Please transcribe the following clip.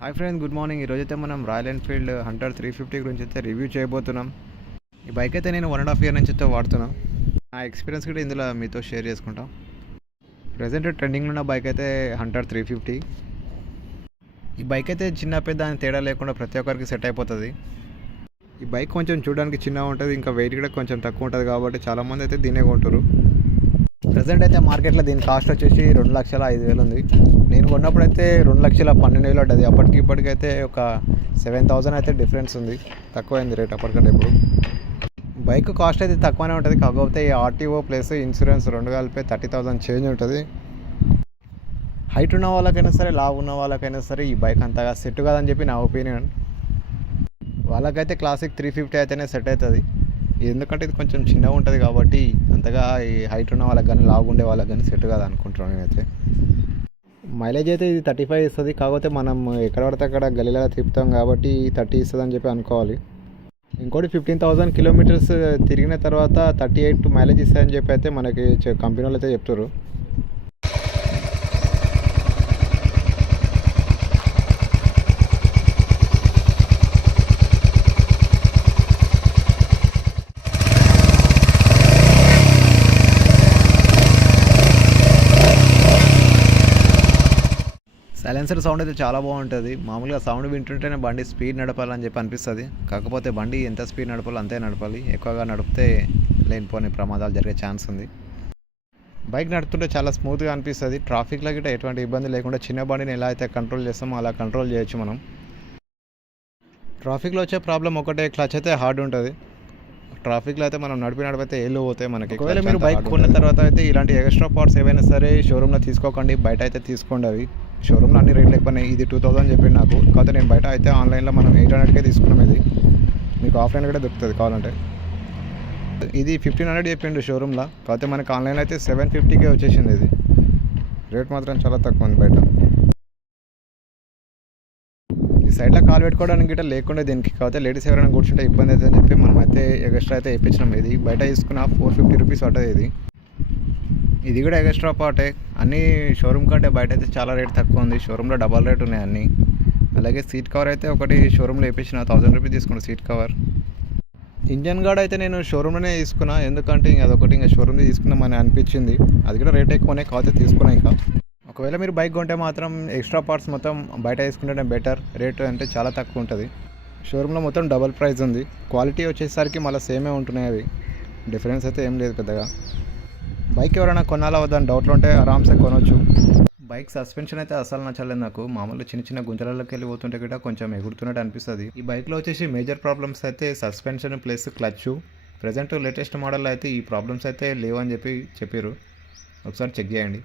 Hi friends, good morning. ఈరోజైతే మనం royal Enfield Hunter 350 గురించి అయితే రివ్యూ చేయబోతున్నాం. ఈ బైక్ అయితే నేను 1.5 ఇయర్ నుంచి అయితే వాడుతున్నాను. నా ఎక్స్పీరియన్స్ కూడా ఇందులో మీతో షేర్ చేసుకుంటాం. ప్రజెంట్ ట్రెండింగ్లో ఉన్న బైక్ అయితే హంటర్ 350. ఈ బైక్ అయితే చిన్న పెద్ద అని తేడా లేకుండా ప్రతి ఒక్కరికి సెట్ అయిపోతుంది. ఈ బైక్ కొంచెం చూడడానికి చిన్నగా ఉంటుంది, ఇంకా వెయిట్ కూడా కొంచెం తక్కువ ఉంటుంది కాబట్టి చాలామంది అయితే దీన్నే కొంటారు. ప్రజెంట్ అయితే మార్కెట్లో దీని కాస్ట్ వచ్చేసి 2,05,000 ఉంది. నేను కొన్నప్పుడు అయితే 2,12,000 ఉంటుంది. అప్పటికి ఇప్పటికైతే ఒక 7,000 అయితే డిఫరెన్స్ ఉంది, తక్కువైంది రేట్ అప్పటికంటే. ఇప్పుడు బైక్ కాస్ట్ అయితే తక్కువనే ఉంటుంది, కాకపోతే ఈ ఆర్టీఓ ప్లస్ ఇన్సూరెన్స్ రెండు కలిపి 30,000 చేంజ్ ఉంటుంది. హైట్ ఉన్న వాళ్ళకైనా సరే, లావు ఉన్న వాళ్ళకైనా సరే ఈ బైక్ అంతగా సెట్ కాదని చెప్పి నా ఒపీనియన్. వాళ్ళకైతే క్లాసిక్ 350 అయితేనే సెట్ అవుతుంది, ఎందుకంటే ఇది కొంచెం చిన్నగా ఉంటుంది కాబట్టి అంతగా ఈ హైట్ ఉన్న వాళ్ళకి కానీ లావు ఉండే వాళ్ళకి కానీ సెట్ కాదు అనుకుంటున్నాను నేనైతే. మైలేజ్ అయితే ఇది 35 ఇస్తుంది, కాకపోతే మనం ఎక్కడ పడితే అక్కడ గలీలా తిప్పుతాం కాబట్టి 30 ఇస్తుంది అని చెప్పి అనుకోవాలి. ఇంకోటి 15,000 కిలోమీటర్స్ తిరిగిన తర్వాత 38 మైలేజ్ ఇస్తాయని చెప్పి అయితే మనకి కంపెనీ వాళ్ళు అయితే చెప్తారు. సైలెన్సర్ సౌండ్ అయితే చాలా బాగుంటుంది. మామూలుగా సౌండ్ వింటుంటేనే బండి స్పీడ్ నడపాలని చెప్పి అనిపిస్తుంది, కాకపోతే బండి ఎంత స్పీడ్ నడపాలో అంతే నడపాలి. ఎక్కువగా నడిపితే లేనిపోని ప్రమాదాలు జరిగే ఛాన్స్ ఉంది. బైక్ నడుపుతుంటే చాలా స్మూత్గా అనిపిస్తుంది. ట్రాఫిక్లో గిట్ట ఎటువంటి ఇబ్బంది లేకుండా చిన్న బండిని ఎలా అయితే కంట్రోల్ చేస్తామో అలా కంట్రోల్ చేయొచ్చు మనం. ట్రాఫిక్లో వచ్చే ప్రాబ్లం ఒకటే, క్లచ్ అయితే హార్డ్ ఉంటుంది. ట్రాఫిక్లో అయితే మనం నడిపితే ఏళ్ళు పోతాయి మనకి. ఒకవేళ మీరు బైక్ కొన్న తర్వాత అయితే ఇలాంటి ఎక్స్ట్రా పార్ట్స్ ఏవైనా సరే షోరూమ్లో తీసుకోకండి, బయట అయితే తీసుకోండి. అవి షోరూమ్లో అన్ని రేట్లు ఎక్కువన్నాయి. ఇది 2,000 చెప్పింది నాకు, కాకపోతే నేను బయట అయితే ఆన్లైన్లో మనం 800కే తీసుకున్నాం. ఇది మీకు ఆఫ్లైన్ కూడా దొరుకుతుంది కావాలంటే. ఇది 1,500 చెప్పిండు షోరూమ్లో, కాకపోతే మనకి ఆన్లైన్లో అయితే 750కే వచ్చేసింది. ఇది రేట్ మాత్రం చాలా తక్కువ ఉంది బయట. ఈ సైడ్లో కాలు పెట్టుకోవడానికి గిట్ట లేకుండా దీనికి, కాకపోతే లేడీస్ ఎవరైనా కూర్చుంటే ఇబ్బంది అవుతుంది అని చెప్పి మనం అయితే ఎక్స్ట్రా అయితే వేయించినాం. ఇది బయట తీసుకున్న 450 రూపీస్ పడుతుంది. ఇది కూడా ఎక్స్ట్రా పార్టే. అన్ని షోరూమ్ కంటే బయట అయితే చాలా రేట్ తక్కువ ఉంది. షోరూంలో డబల్ రేట్ ఉన్నాయి అన్నీ. అలాగే సీట్ కవర్ అయితే ఒకటి షోరూంలో వేయించిన 1000 రూపీస్ తీసుకున్న సీట్ కవర్. ఇంజన్ గార్డ్ అయితే నేను షోరూంలోనే తీసుకున్నా, ఎందుకంటే అదొకటి ఇంకా షోరూమ్లో తీసుకున్నామని అనిపించింది. అది కూడా రేట్ ఎక్కువనే, కాకపోతే తీసుకున్నా. ఇంకా ఒకవేళ మీరు బైక్ కొంటే మాత్రం ఎక్స్ట్రా పార్ట్స్ మొత్తం బయట తీసుకుంటేనే బెటర్. రేట్ అంటే చాలా తక్కువ ఉంటుంది. షోరూంలో మొత్తం డబల్ ప్రైస్ ఉంది. క్వాలిటీ వచ్చేసరికి మళ్ళీ సేమే ఉంటున్నాయి, అవి డిఫరెన్స్ అయితే ఏం లేదు పెద్దగా. బైక్ ఎవరైనా కొనాలా వద్దని డౌట్లు ఉంటే ఆరామ్సే కొనవచ్చు. బైక్ సస్పెన్షన్ అయితే అసలు నచ్చలేదు నాకు. మామూలుగా చిన్న చిన్న గుంజలలోకి వెళ్ళి పోతుంటే కూడా కొంచెం ఎగురుతున్నట్టు అనిపిస్తుంది. ఈ బైక్లో వచ్చేసి మేజర్ ప్రాబ్లమ్స్ అయితే suspension plus clutch. Present latest మోడల్లో అయితే ఈ ప్రాబ్లమ్స్ అయితే లేవని చెప్పారు. ఒకసారి చెక్ చేయండి.